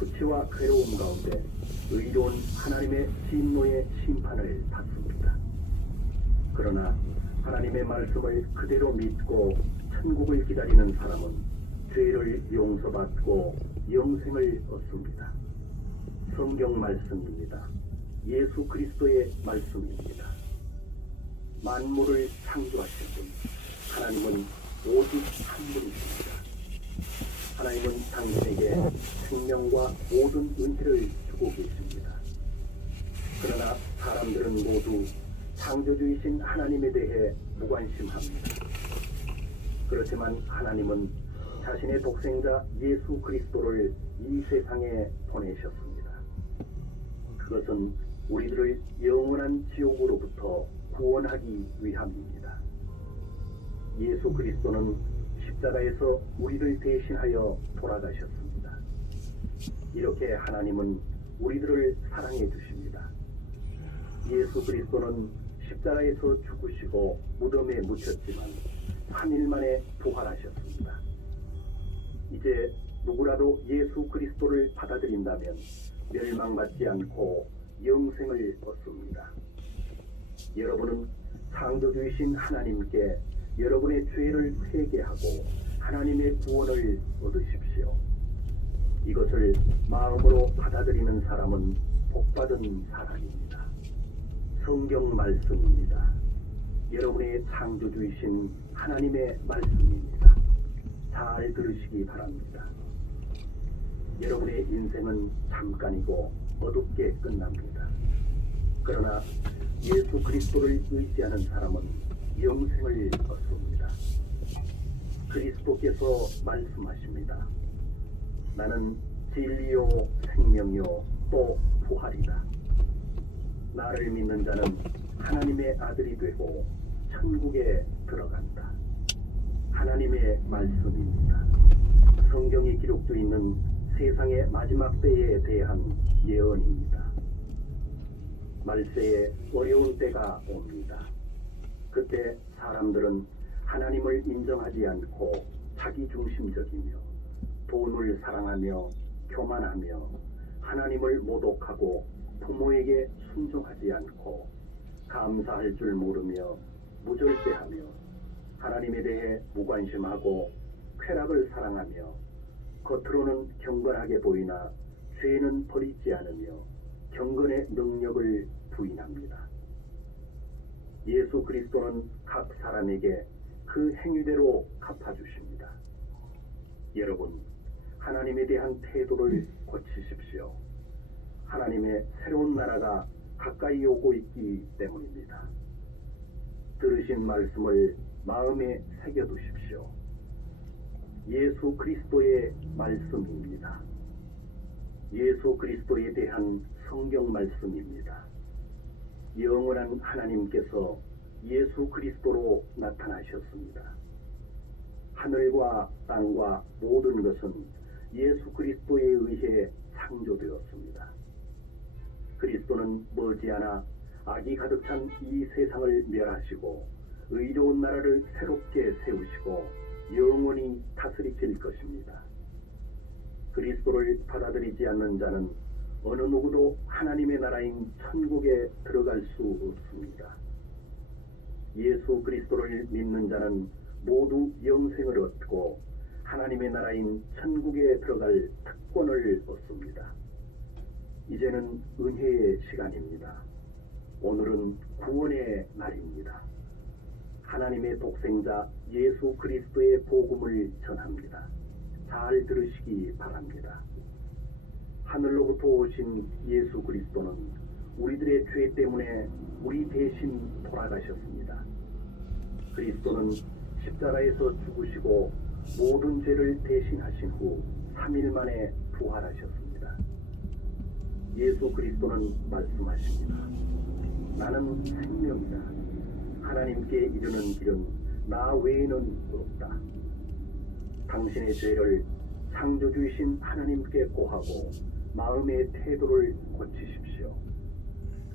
수치와 괴로움 가운데 의로운 하나님의 진노의 심판을 받습니다. 그러나 하나님의 말씀을 그대로 믿고 천국을 기다리는 사람은 죄를 용서받고 영생을 얻습니다. 성경 말씀입니다. 예수 그리스도의 말씀입니다. 만물을 창조하신 분 하나님은 오직 한 분이십니다. 하나님은 당신에게 생명과 모든 은혜를 주고 계십니다. 그러나 사람들은 모두 창조주이신 하나님에 대해 무관심합니다. 그렇지만 하나님은 자신의 독생자 예수 그리스도를 이 세상에 보내셨습니다. 그것은 우리들을 영원한 지옥으로부터 구원하기 위함입니다. 예수 그리스도는 십자가에서 우리를 대신하여 돌아가셨습니다. 이렇게 하나님은 우리들을 사랑해 주십니다. 예수 그리스도는 십자가에서 죽으시고 무덤에 묻혔지만 3일 만에 부활하셨습니다. 이제 누구라도 예수 그리스도를 받아들인다면 멸망받지 않고 영생을 얻습니다. 여러분은 창조주이신 하나님께 여러분의 죄를 회개하고 하나님의 구원을 얻으십시오. 이것을 마음으로 받아들이는 사람은 복받은 사람입니다. 성경 말씀입니다. 여러분의 창조주이신 하나님의 말씀입니다. 잘 들으시기 바랍니다. 여러분의 인생은 잠깐이고 어둡게 끝납니다. 그러나 예수 그리스도를 의지하는 사람은 영생을 얻습니다. 그리스도께서 말씀하십니다. 나는 진리요 생명이요 또 부활이다. 나를 믿는 자는 하나님의 아들이 되고 천국에 들어간다. 하나님의 말씀입니다. 성경에 기록되어 있는 세상의 마지막 때에 대한 예언입니다. 말세에 어려운 때가 옵니다. 그때 사람들은 하나님을 인정하지 않고 자기중심적이며 돈을 사랑하며 교만하며 하나님을 모독하고 부모에게 순종하지 않고 감사할 줄 모르며 무절제하며 하나님에 대해 무관심하고 쾌락을 사랑하며 겉으로는 경건하게 보이나 죄는 버리지 않으며 경건의 능력을 부인합니다. 예수 그리스도는 각 사람에게 그 행위대로 갚아주십니다. 여러분, 하나님에 대한 태도를 고치십시오. 하나님의 새로운 나라가 가까이 오고 있기 때문입니다. 들으신 말씀을 마음에 새겨두십시오. 예수 그리스도의 말씀입니다. 예수 그리스도에 대한 성경 말씀입니다. 영원한 하나님께서 예수 그리스도로 나타나셨습니다. 하늘과 땅과 모든 것은 예수 그리스도에 의해 창조되었습니다. 그리스도는 머지않아 악이 가득 찬 이 세상을 멸하시고 의로운 나라를 새롭게 세우시고 영원히 다스리실 것입니다. 그리스도를 받아들이지 않는 자는 어느 누구도 하나님의 나라인 천국에 들어갈 수 없습니다. 예수 그리스도를 믿는 자는 모두 영생을 얻고 하나님의 나라인 천국에 들어갈 특권을 얻습니다. 이제는 은혜의 시간입니다. 오늘은 구원의 날입니다. 하나님의 독생자 예수 그리스도의 복음을 전합니다. 잘 들으시기 바랍니다. 하늘로부터 오신 예수 그리스도는 우리들의 죄 때문에 우리 대신 돌아가셨습니다. 그리스도는 십자가에서 죽으시고 모든 죄를 대신하신 후 3일 만에 부활하셨습니다. 예수 그리스도는 말씀하십니다. 나는 생명이다. 하나님께 이르는 길은 나 외에는 없다. 당신의 죄를 창조주이신 하나님께 고하고 마음의 태도를 고치십시오.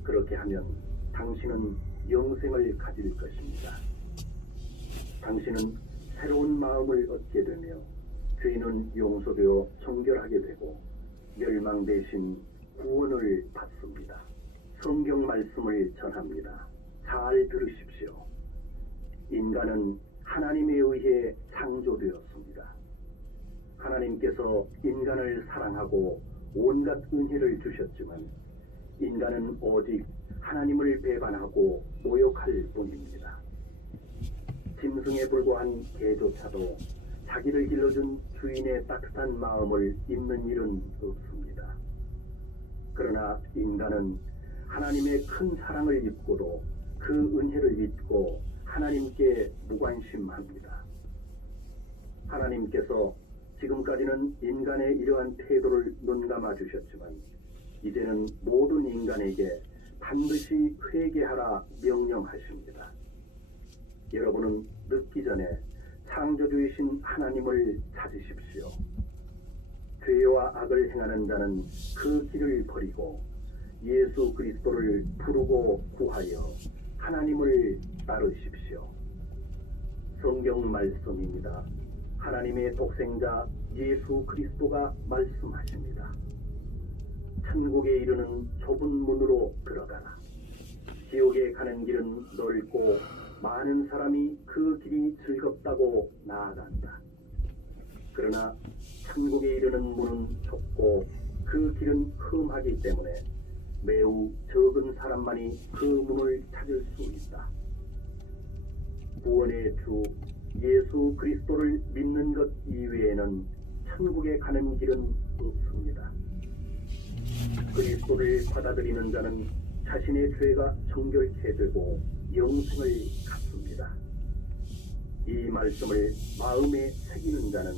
그렇게 하면 당신은 영생을 가질 것입니다. 당신은 새로운 마음을 얻게 되며 죄는 용서되어 정결하게 되고 멸망 절망 대신 구원을 받습니다. 성경 말씀을 전합니다. 잘 들으십시오. 인간은 하나님에 의해 창조되었습니다. 하나님께서 인간을 사랑하고 온갖 은혜를 주셨지만 인간은 오직 하나님을 배반하고 모욕할 뿐입니다. 짐승에 불과한 개조차도 자기를 길러준 주인의 따뜻한 마음을 잊는 일은 없습니다. 그러나 인간은 하나님의 큰 사랑을 잊고도 그 은혜를 잊고 하나님께 무관심합니다. 하나님께서 지금까지는 인간의 이러한 태도를 눈감아 주셨지만 이제는 모든 인간에게 반드시 회개하라 명령하십니다. 여러분은 늦기 전에 창조주이신 하나님을 찾으십시오. 죄와 악을 행하는 자는 그 길을 버리고 예수 그리스도를 부르고 구하여 하나님을 따르십시오. 성경 말씀입니다. 하나님의 독생자 예수 그리스도가 말씀하십니다. 천국에 이르는 좁은 문으로 들어가라. 지옥에 가는 길은 넓고 많은 사람이 그 길이 즐겁다고 나아간다. 그러나 천국에 이르는 문은 좁고 그 길은 험하기 때문에 매우 적은 사람만이 그 문을 찾을 수 있다. 구원의 주 예수 그리스도를 믿는 것 이외에는 천국에 가는 길은 없습니다. 그리스도를 받아들이는 자는 자신의 죄가 정결케 되고 영생을 갖습니다. 이 말씀을 마음에 새기는 자는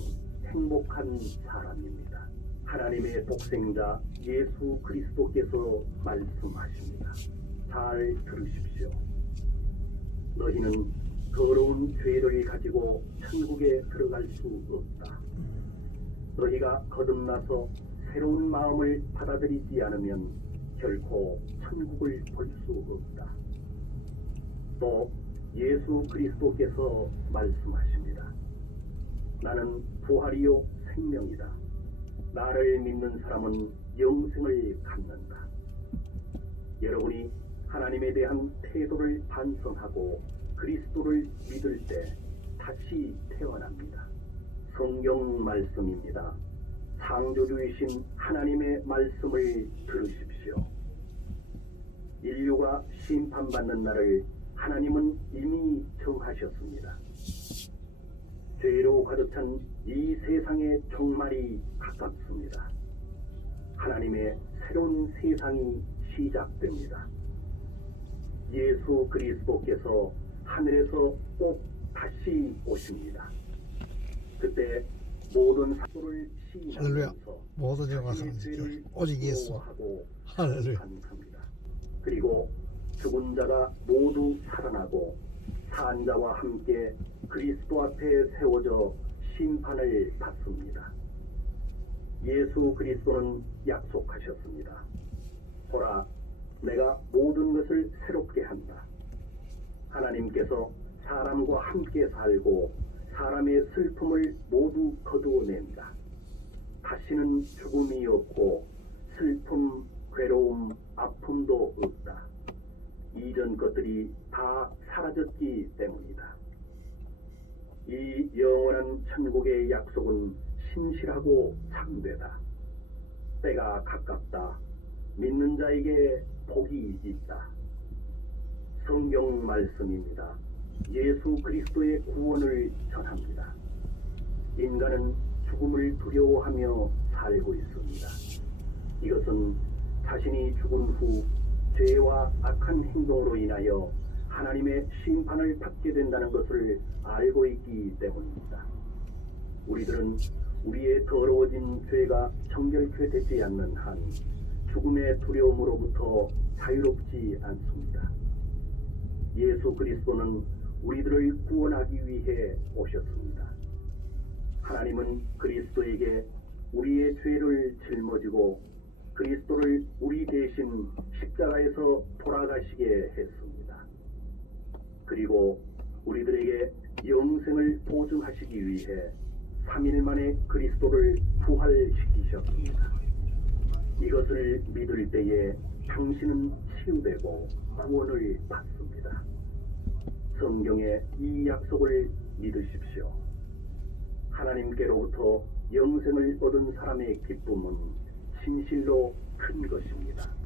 행복한 사람입니다. 하나님의 독생자 예수 그리스도께서 말씀하십니다. 잘 들으십시오. 너희는 더러운 죄를 가지고 천국에 들어갈 수 없다. 너희가 거듭나서 새로운 마음을 받아들이지 않으면 결코 천국을 볼 수 없다. 또 예수 그리스도께서 말씀하십니다. 나는 부활이요 생명이다. 나를 믿는 사람은 영생을 갖는다. 여러분이 하나님에 대한 태도를 반성하고 그리스도를 믿을 때 다시 태어납니다. 성경 말씀입니다. 창조주이신 하나님의 말씀을 들으십시오. 인류가 심판받는 날을 하나님은 이미 정하셨습니다. 죄로 가득 찬 이 세상의 종말이 가깝습니다. 하나님의 새로운 세상이 시작됩니다. 예수 그리스도께서 하늘에서 꼭 다시 오십니다. 그때 모든 사도를 시인하면서 모든 영광을 죄를 오직 예수. 하고 할렐루야. 감사합니다. 그리고 죽은 자가 모두 살아나고 산 자와 함께 그리스도 앞에 세워져 심판을 받습니다. 예수 그리스도는 약속하셨습니다. 보라, 내가 모든 것을 새롭게 한다. 하나님께서 사람과 함께 살고 사람의 슬픔을 모두 거두어낸다. 다시는 죽음이 없고 슬픔, 괴로움, 아픔도 없다. 이전 것들이 다 사라졌기 때문이다. 이 영원한 천국의 약속은 신실하고 참되다. 때가 가깝다. 믿는 자에게 복이 있다. 성경 말씀입니다. 예수 그리스도의 구원을 전합니다. 인간은 죽음을 두려워하며 살고 있습니다. 이것은 자신이 죽은 후 죄와 악한 행동으로 인하여 하나님의 심판을 받게 된다는 것을 알고 있기 때문입니다. 우리들은 우리의 더러워진 죄가 정결케 되지 않는 한 죽음의 두려움으로부터 자유롭지 않습니다. 예수 그리스도는 우리들을 구원하기 위해 오셨습니다. 하나님은 그리스도에게 우리의 죄를 짊어지고 그리스도를 우리 대신 십자가에서 돌아가시게 했습니다. 그리고 우리들에게 영생을 보증하시기 위해 3일 만에 그리스도를 부활시키셨습니다. 이것을 믿을 때에 당신은 치유되고 구원을 받습니다. 성경의 이 약속을 믿으십시오. 하나님께로부터 영생을 얻은 사람의 기쁨은 진실로 큰 것입니다.